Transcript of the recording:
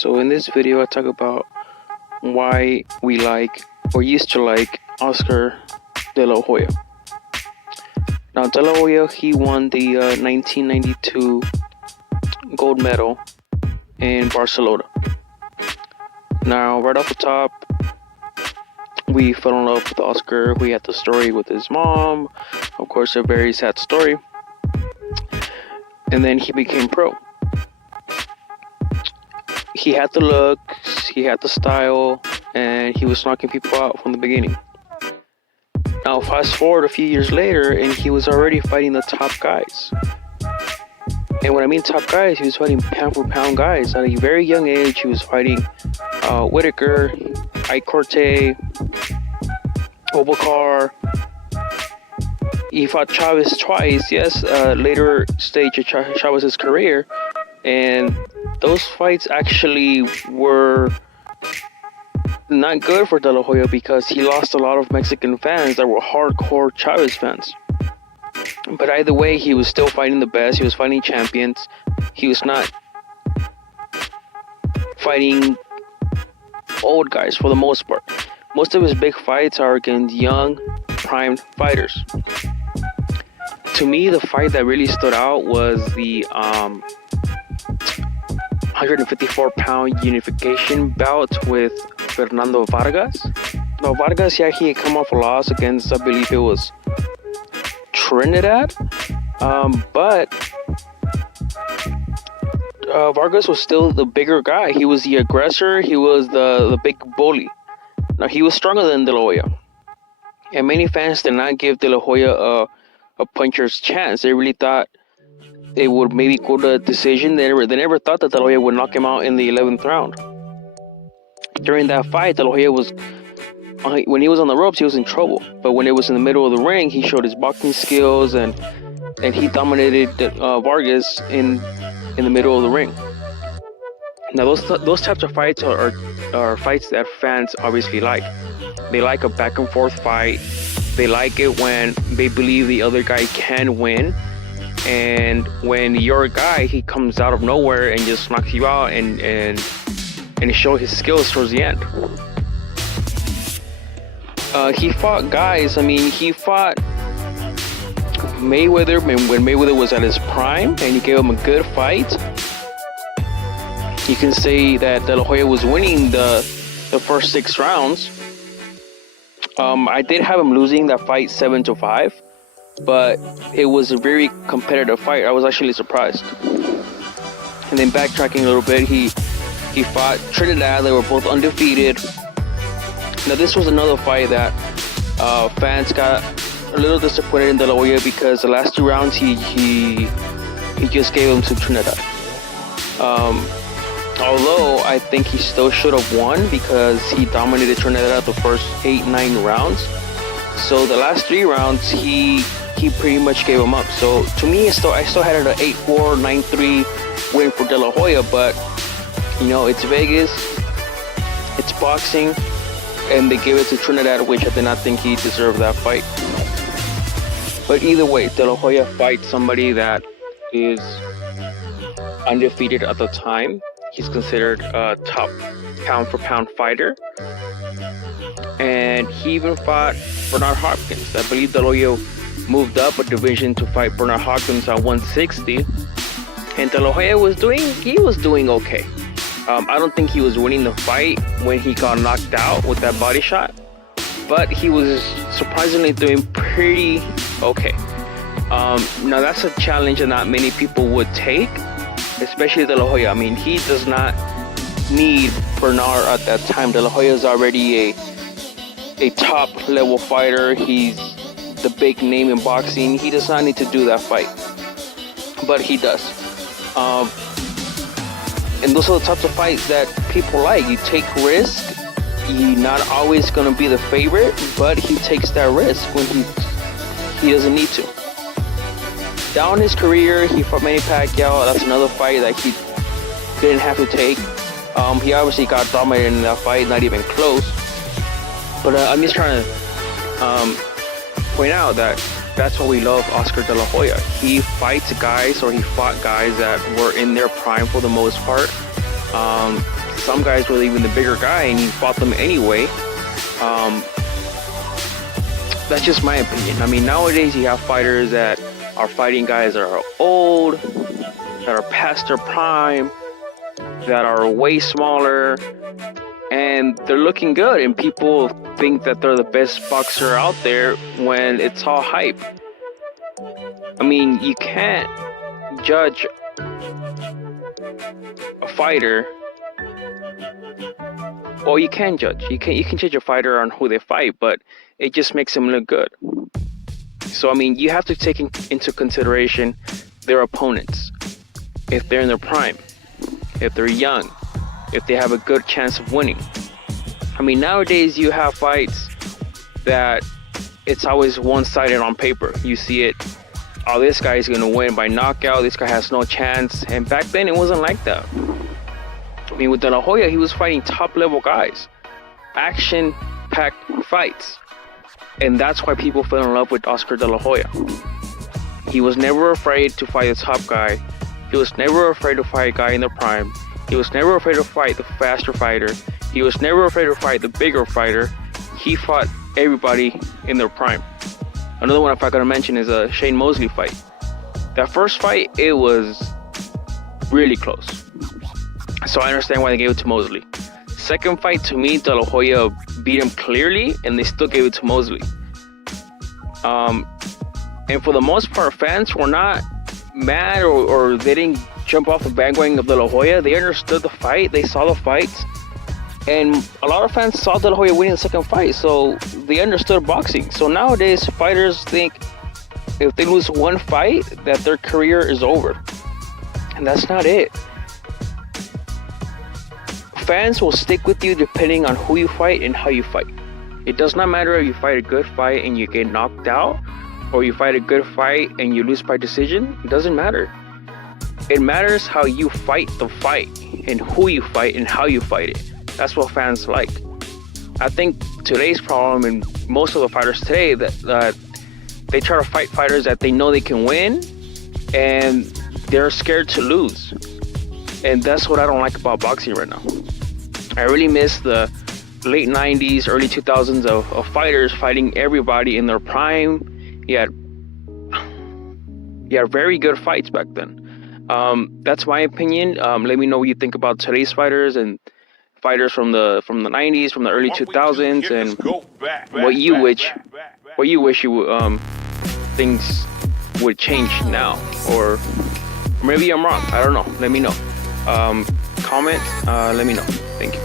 So in this video I talk about why we like or used to like Oscar De La Hoya. Now De La Hoya, he won the 1992 gold medal in Barcelona. Now right off the top, we fell in love with Oscar. We had the story with his mom, of course a very sad story, and then he became pro. He had the looks, he had the style, and he was knocking people out from the beginning. Now fast forward a few years later, and he was already fighting the top guys. And when I mean top guys, he was fighting pound for pound guys. At a very young age, he was fighting Whitaker, Ike Corte, Obakar. He fought Chavez twice, yes, later stage of Chavez's career. And those fights actually were not good for De La Hoya because he lost a lot of Mexican fans that were hardcore Chavez fans. But either way, he was still fighting the best. He was fighting champions. He was not fighting old guys for the most part. Most of his big fights are against young, primed fighters. To me, the fight that really stood out was the 154-pound unification bout with Fernando Vargas. Now, Vargas, yeah, he had come off a loss against, I believe it was Trinidad, but Vargas was still the bigger guy. He was the aggressor. He was the big bully. Now, he was stronger than De La Hoya, and many fans did not give De La Hoya a puncher's chance. They really thought it would maybe go to a decision. They never thought that De La Hoya would knock him out in the 11th round. During that fight, De La Hoya was, when he was on the ropes, he was in trouble. But when it was in the middle of the ring, he showed his boxing skills and he dominated Vargas in the middle of the ring. Now those types of fights are fights that fans obviously like. They like a back and forth fight. They like it when they believe the other guy can win. And when your guy, he comes out of nowhere and just knocks you out and show his skills towards the end. He fought guys. I mean, he fought Mayweather when Mayweather was at his prime, and he gave him a good fight. You can say that De La Hoya was winning the first 6 rounds. I did have him losing that fight 7-5. But it was a very competitive fight. I was actually surprised. And then backtracking a little bit, he fought Trinidad. They were both undefeated. Now this was another fight that fans got a little disappointed in De La Hoya because the last 2 rounds he just gave them to Trinidad. Although I think he still should have won because he dominated Trinidad the first 8-9 rounds. So the last 3 rounds he pretty much gave him up. So to me, I still had it an 8-4, 9-3 win for De La Hoya. But you know, it's Vegas, it's boxing, and they gave it to Trinidad, which I did not think he deserved that fight. But either way, De La Hoya fights somebody that is undefeated at the time. He's considered a top pound for pound fighter. And he even fought Bernard Hopkins. I believe De La Hoya moved up a division to fight Bernard Hopkins at 160. And De La Hoya was doing okay. I don't think he was winning the fight when he got knocked out with that body shot. But he was surprisingly doing pretty okay. Now that's a challenge that not many people would take, especially De La Hoya. I mean, he does not need Bernard at that time. De La Hoya is already a top level fighter. He's the big name in boxing. He does not need to do that fight, but he does. And those are the types of fights that people like. You take risk. You're not always going to be the favorite, but he takes that risk when he doesn't need to. Down his career, he fought Manny Pacquiao. That's another fight that he didn't have to take. He obviously got dominated in that fight, not even close. But I'm just trying to point out that that's why we love Oscar De La Hoya. He fights guys, or he fought guys that were in their prime for the most part. some guys were even the bigger guy and you fought them anyway. That's just my opinion. I mean, nowadays you have fighters that are fighting guys that are old, that are past their prime, that are way smaller, and they're looking good, and people think that they're the best boxer out there when it's all hype. I mean, you can't judge a fighter. Well, you can judge. You can judge a fighter on who they fight, but it just makes them look good. So I mean, you have to take into consideration their opponents. If they're in their prime, if they're young, if they have a good chance of winning. I mean, nowadays you have fights that it's always one-sided on paper. You see it, oh, this guy is going to win by knockout, this guy has no chance. And back then it wasn't like that. I mean, with De La Hoya, he was fighting top-level guys. Action-packed fights. And that's why people fell in love with Oscar De La Hoya. He was never afraid to fight the top guy. He was never afraid to fight a guy in the prime. He was never afraid to fight the faster fighter. He was never afraid to fight the bigger fighter. He fought everybody in their prime. Another one, if I gotta mention, is a Shane Mosley fight. That first fight, it was really close. So I understand why they gave it to Mosley. Second fight, to me, De La Hoya beat him clearly, and they still gave it to Mosley. And for the most part, fans were not mad or they didn't jump off the bandwagon of De La Hoya. They understood the fight. They saw the fights. And a lot of fans saw De La Hoya winning the second fight, so they understood boxing. So nowadays, fighters think if they lose one fight, that their career is over. And that's not it. Fans will stick with you depending on who you fight and how you fight. It does not matter if you fight a good fight and you get knocked out, or you fight a good fight and you lose by decision. It doesn't matter. It matters how you fight the fight and who you fight and how you fight it. That's what fans like. I think today's problem in most of the fighters today that they try to fight fighters that they know they can win and they're scared to lose. And that's what I don't like about boxing right now. I really miss the late 90s, early 2000s of fighters fighting everybody in their prime. You had very good fights back then. That's my opinion. Let me know what you think about today's fighters and fighters from the 90s, from the early 2000s, and what you wish things would change now, or maybe I'm wrong. I don't know. Let me know. Comment. Let me know. Thank you.